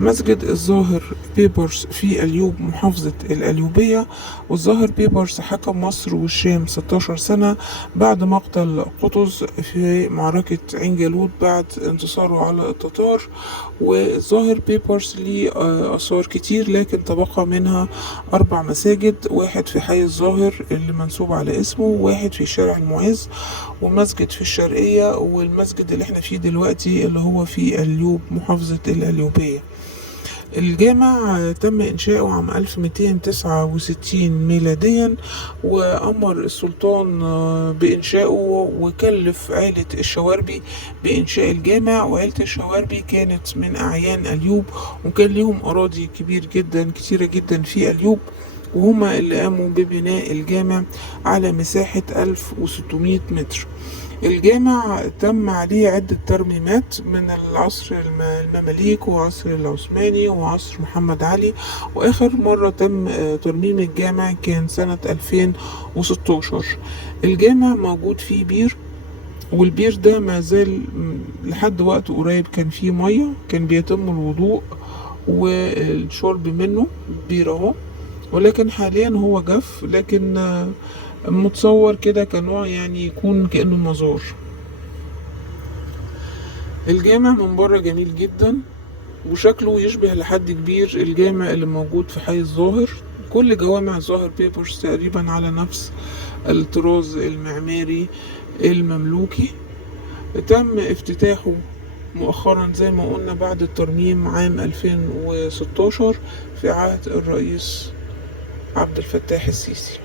مسجد الظاهر بيبرس في أليوب محافظة القليوبية. والظاهر بيبرس حكم مصر والشام 16 سنة بعد مقتل قطز في معركة عين جالوت بعد انتصاره على التتار. والظاهر بيبرس ليه آثار كتير، لكن تبقى منها 4 مساجد، واحد في حي الظاهر اللي منسوب على اسمه، واحد في شارع المعز، ومسجد في الشرقية، والمسجد اللي احنا فيه دلوقتي اللي هو في أليوب محافظة القليوبية. الجامع تم إنشاؤه عام 1269 ميلاديا، وأمر السلطان بإنشائه، وكلف عائلة الشواربي بإنشاء الجامع. وعائلة الشواربي كانت من أعيان أليوب، وكان لهم أراضي كتيرة جدا في أليوب، وهما اللي قاموا ببناء الجامع على مساحة 1600 متر. الجامع تم عليه عدة ترميمات من العصر المماليك وعصر العثماني وعصر محمد علي، وآخر مرة تم ترميم الجامع كان سنة 2016. الجامع موجود فيه بير، والبير ده ما زال لحد وقت قريب كان فيه مية، كان بيتم الوضوء والشرب منه بير اهو، ولكن حاليا هو جف، لكن متصور كده كنوع يعني يكون كأنه مزار. الجامع من بره جميل جدا، وشكله يشبه لحد كبير الجامع اللي موجود في حي الظاهر. كل جوامع الظاهر بيبرس تقريبا على نفس الطراز المعماري المملوكي. تم افتتاحه مؤخرا زي ما قلنا بعد الترميم عام 2016 في عهد الرئيس عبد الفتاح السيسي.